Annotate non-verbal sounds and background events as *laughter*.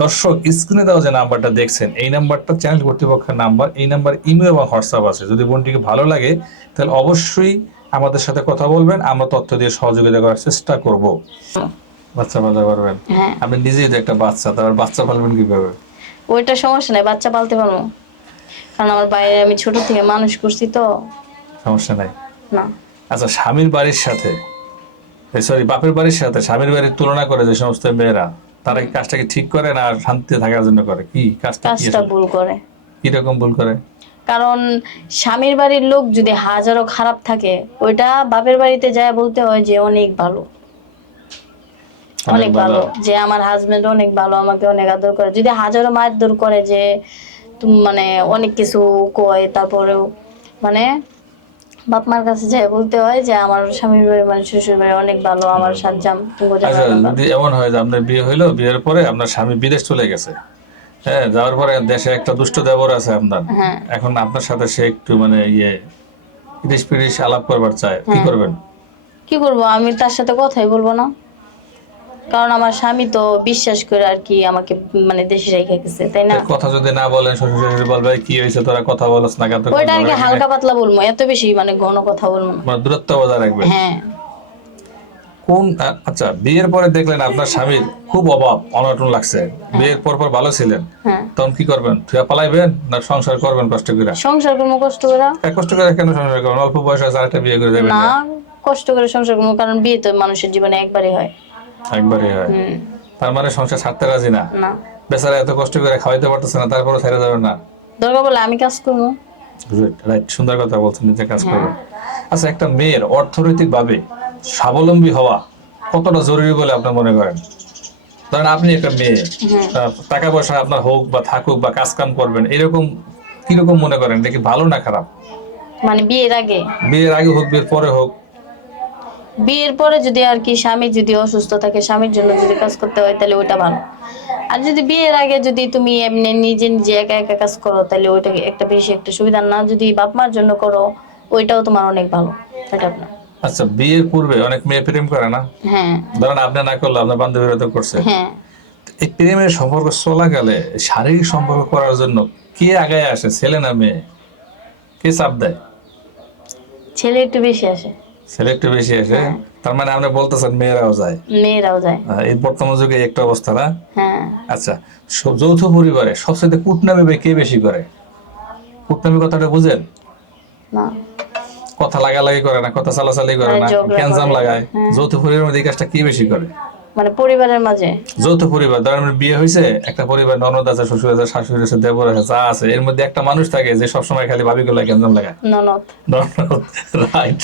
দর্শক স্ক্রিনে দেওয়া যে নাম্বারটা দেখছেন এই নাম্বারটা চ্যানেল কর্তৃপক্ষের নাম্বার এই নাম্বার ইমেল এবং হোয়াটসঅ্যাপ আছে। যদি বোনটিকে ভালো লাগে তাহলে অবশ্যই আমাদের সাথে কথা বলবেন আমরা তথ্য দিয়ে সহযোগিতা করার চেষ্টা করব। বাচ্চা পালতে পারবেন? হ্যাঁ। আপনি নিজেই তো একটা বাচ্চা তারপর বাচ্চা পালবেন কীভাবে? ওইটা সমস্যা নাই বাচ্চা পালতে পারব। কারণ আমার বাইরে আমি ছোট থেকে মানুষ করছি তো। সমস্যা নাই? না। আচ্ছা স্বামীর বাড়ির সাথে সরি বাপের বাড়ির সাথে স্বামীর বাড়ির তুলনা করে যে সমস্ত মেয়েরা তারা কি কাজটা কি ঠিক করে না শান্তিতে থাকার জন্য করে? কি কাজটা কাজটা ভুল করে। কি রকম ভুল করে? কারণ স্বামীর বাড়ির লোক যদি হাজারো খারাপ থাকে ওইটা বাপের বাড়িতে যায় বলতে হয় যে অনেক ভালো। অনেক ভালো। যে আমার হাজবেন্ড অনেক ভালো আমাকে অনেক আদর করে। যদি হাজারো মারধর করে যে তুমি মানে অনেক কিছু কয় তারপরেও মানে বাপ মার কাছে যাই বলতে হয় যে আমার স্বামীর বাড়ি মানে শ্বশুর বাড়ি অনেক ভালো আমার সাজ্জাম আচ্ছা যদি এমন হয় যে আপনার বিয়ে হইল বিয়ের পরে আপনার স্বামী বিদেশ চলে গেছে হ্যাঁ যাওয়ার পরে দেশে একটা দুষ্ট দেবর আছে আপনার। হ্যাঁ। এখন আপনার সাথে সে একটু মানে ইয়ে ইরিশ পিরিশ আলাপ করবার চায় কি হ্যাঁ। করবেন? কি করব? আমি তার সাথে কথাই বলব না। কারণ আমার স্বামী তো বিশ্বাস করে আর কি আমাকে মানে দেশে রেখে গেছে তাই না? কথা যদি না বলেন শ্বশুর শাশুড়ি বলবে কি হয়েছে? তোরা কথা বলছ না কেন? ওইটা আর কি হালকা পাতলা বলব এত বেশি মানে ঘন কথা বলব না। মানে দূরত্ব বজায় রাখবেন। হ্যাঁ। কোন আচ্ছা বিয়ের পরে দেখলেন আপনার স্বামীর খুব অভাব অনটন লাগছে। বিয়ের পর পর ভালো ছিলেন। হ্যাঁ। তখন কি করবেন? থুয়া পালাইবেন না সংসার করবেন কষ্ট করে? সংসার করব কষ্ট করে? কষ্ট করে কেন সংসার করবেন? অল্প বয়সে আছে আরেকটা বিয়ে করে দেবেন না কষ্ট করে সংসার করব কারণ বিয়ে তো মানুষের জীবনে একবারই হয়। একবারই হয়। তার মানে সংসার ছাড়তে রাজি না? না। বেচারা এত কষ্ট করে খাওয়াইতে পারতেছে না তারপরে ছেড়ে যাবেন না? দরকার বলে আমি কাজ করব। রাইট সুন্দর কথা বলছেন নিজে কাজ করবেন আচ্ছা একটা মেয়ের অর্থনৈতিক ভাবে স্বাবলম্বী হওয়া কতটা জরুরি বলে আপনি মনে করেন? ধরেন আপনি একটা মেয়ে আহ, টাকা পয়সা আপনার হোক বা থাকুক বা কাজ কাম করবেন এরকম কীরকম মনে করেন? দেখি ভালো না খারাপ? মানে বিয়ের আগে? বিয়ের আগে হোক বিয়ের পরে হোক বিয়ের পরে যদি আর কি স্বামী যদি অসুস্থ থাকে স্বামীর জন্য যদি কাজ করতে হয় তাহলে ওইটা ভালো। আর যদি বিয়ের আগে যদি তুমি এমনি নিজে নিজে একা একা কাজ করো তাহলে ওইটা একটা বেশি একটা সুবিধা। না যদি বাপ মার জন্য করো ওইটাও তোমার অনেক ভালো। এটা আপনার। আচ্ছা বিয়ের পূর্বে অনেক মেয়ে প্রেম করে না? হ্যাঁ। ধরেন আপনি না করলে আপনার বান্ধবীরা তো করছে। হ্যাঁ। এই প্রেমের সম্পর্ক চলা গেলে শারীরিক সম্পর্ক করার জন্য কে আগে আসে ছেলে না মেয়ে? কে চাপ দেয়? ছেলে একটু বেশি আসে। ছেলে একটু বেশি আসে। তার মানে আপনি বলতেছেন মেয়েরাও যায়। মেয়েরাও যায়। এই বর্তমান যুগে একটা অবস্থা না? হ্যাঁ। আচ্ছা যৌথ পরিবারে সবচেয়ে কুটনামি কে বেশি করে? কুটনামি কথাটা বুঝেন? না। কথা লাগালাগি করে না কথা চালাচালি করে মানে না ক্যানজাম লাগায়। হ্যাঁ। যৌথ পরিবারের মধ্যে এই কাজটা কে বেশি করে? মানে পরিবারের মাঝে। যৌথ পরিবার ধরেন বিয়ে হয়েছে একটা পরিবার ননদ আছে শ্বশুর আছে শাশুড়ি আছে দেবর আছে যা আছে এর মধ্যে একটা মানুষ থাকে যে সবসময় খালি ভাবি গুলা ক্যানজাম লাগায়। ননদ। ননদ *laughs* রাইট